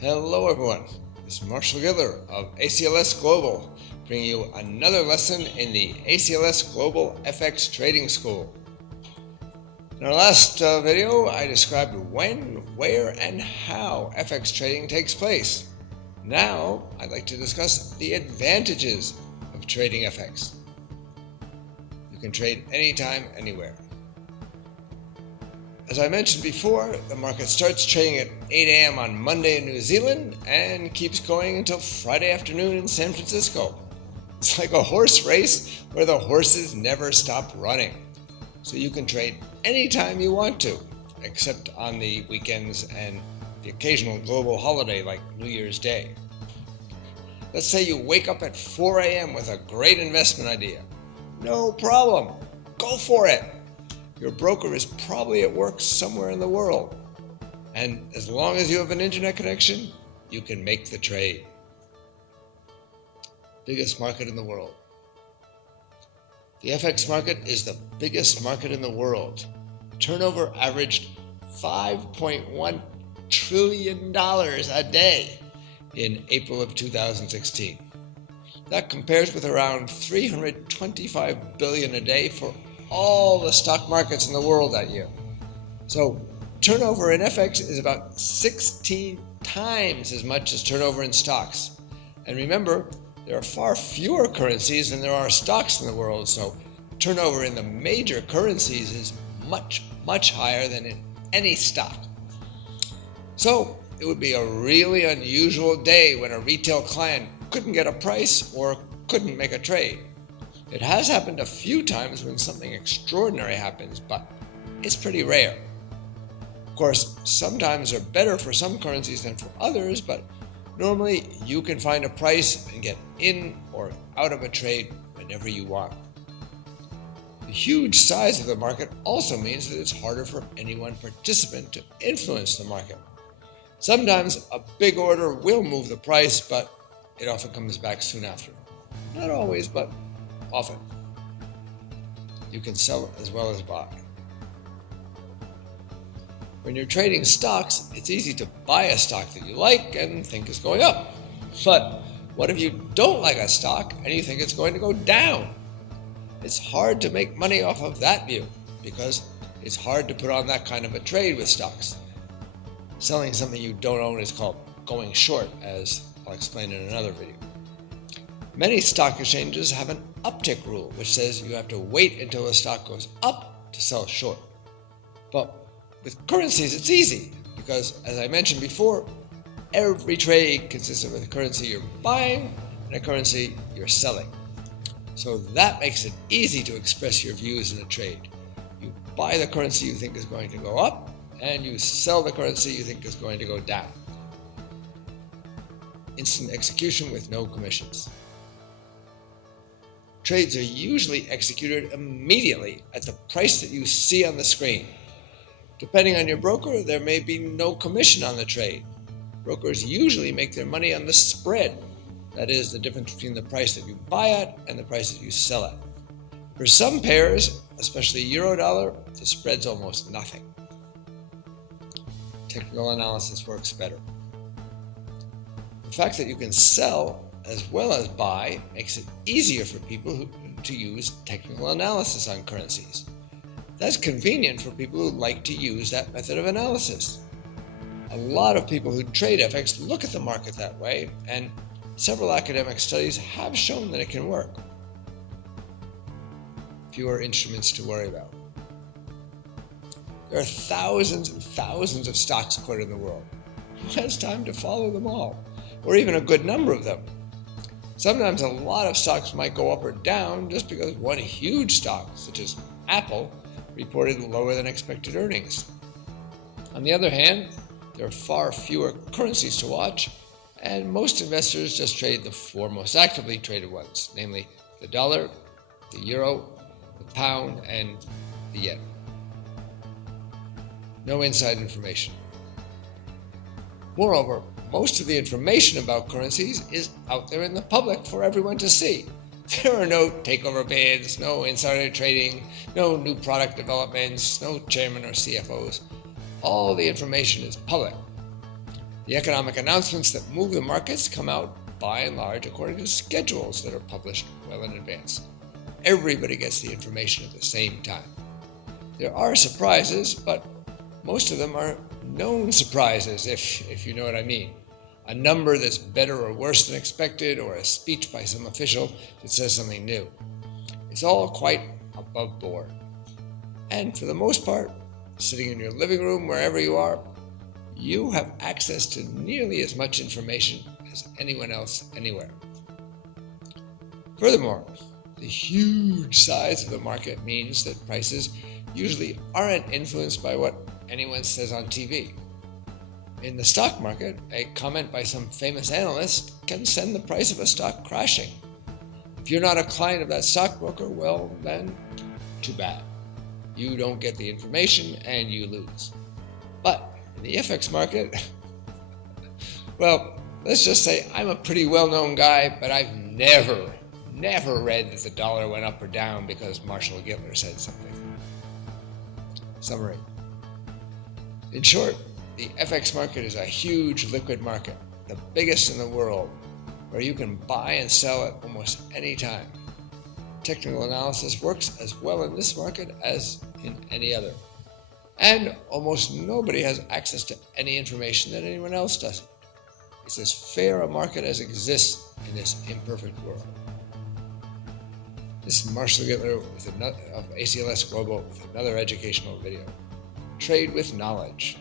Hello everyone, this is Marshall Gidler of ACLS Global, bringing you another lesson in the ACLS Global FX Trading School. In our last video, I described when, where, and how FX trading takes place. Now, I'd like to discuss the advantages of trading FX. You can trade anytime, anywhere. As I mentioned before, the market starts trading at 8 a.m. on Monday in New Zealand and keeps going until Friday afternoon in San Francisco. It's like a horse race where the horses never stop running. So you can trade anytime you want to, except on the weekends and the occasional global holiday like New Year's Day. Let's say you wake up at 4 a.m. with a great investment idea. No problem. Go for it. Your broker is probably at work somewhere in the world. And as long as you have an internet connection, you can make the trade. Biggest market in the world. The FX market is the biggest market in the world. Turnover averaged $5.1 trillion a day in April of 2016. That compares with around $325 billion a day for all the stock markets in the world that year. So turnover in FX is about 16 times as much as turnover in stocks. And remember, there are far fewer currencies than there are stocks in the world, so turnover in the major currencies is much, much higher than in any stock. So it would be a really unusual day when a retail client couldn't get a price or couldn't make a trade. It has happened a few times when something extraordinary happens, but it's pretty rare. Of course, some times are better for some currencies than for others, but normally you can find a price and get in or out of a trade whenever you want. The huge size of the market also means that it's harder for any one participant to influence the market. Sometimes a big order will move the price, but it often comes back soon after. Not always, but often. You can sell as well as buy. When you're trading stocks, it's easy to buy a stock that you like and think is going up. But what if you don't like a stock and you think it's going to go down? It's hard to make money off of that view because it's hard to put on that kind of a trade with stocks. Selling something you don't own is called going short, as I'll explain in another video. Many stock exchanges have an uptick rule, which says you have to wait until the stock goes up to sell short. But with currencies, it's easy because, as I mentioned before, every trade consists of a currency you're buying and a currency you're selling. So that makes it easy to express your views in a trade. You buy the currency you think is going to go up, and you sell the currency you think is going to go down. Instant execution with no commissions. Trades are usually executed immediately at the price that you see on the screen. Depending on your broker, there may be no commission on the trade. Brokers usually make their money on the spread. That is, the difference between the price that you buy at and the price that you sell at. For some pairs, especially euro-dollar, the spread's almost nothing. Technical analysis works better. The fact that you can sell as well as buy makes it easier for people to use technical analysis on currencies. That's convenient for people who like to use that method of analysis. A lot of people who trade FX look at the market that way, and several academic studies have shown that it can work. Fewer instruments to worry about. There are thousands and thousands of stocks quoted in the world. Who has time to follow them all, or even a good number of them? Sometimes a lot of stocks might go up or down just because one huge stock, such as Apple, reported lower than expected earnings. On the other hand, there are far fewer currencies to watch, and most investors just trade the four most actively traded ones, namely the dollar, the euro, the pound, and the yen. No inside information. Moreover, most of the information about currencies is out there in the public for everyone to see. There are no takeover bids, no insider trading, no new product developments, no chairman or CFOs. All the information is public. The economic announcements that move the markets come out, by and large, according to schedules that are published well in advance. Everybody gets the information at the same time. There are surprises, but most of them are known surprises, if you know what I mean. A number that's better or worse than expected, or a speech by some official that says something new. It's all quite above board. And for the most part, sitting in your living room, wherever you are, you have access to nearly as much information as anyone else anywhere. Furthermore, the huge size of the market means that prices usually aren't influenced by what anyone says on TV. In the stock market, a comment by some famous analyst can send the price of a stock crashing. If you're not a client of that stockbroker, well, then too bad. You don't get the information and you lose. But in the FX market, well, let's just say I'm a pretty well-known guy, but I've never read that the dollar went up or down because Marshall Gittler said something. Summary. In short, the FX market is a huge liquid market, the biggest in the world, where you can buy and sell at almost any time. Technical analysis works as well in this market as in any other. And almost nobody has access to any information that anyone else doesn't. It's as fair a market as exists in this imperfect world. This is Marshall Gittler of ACLS Global with another educational video. Trade with knowledge.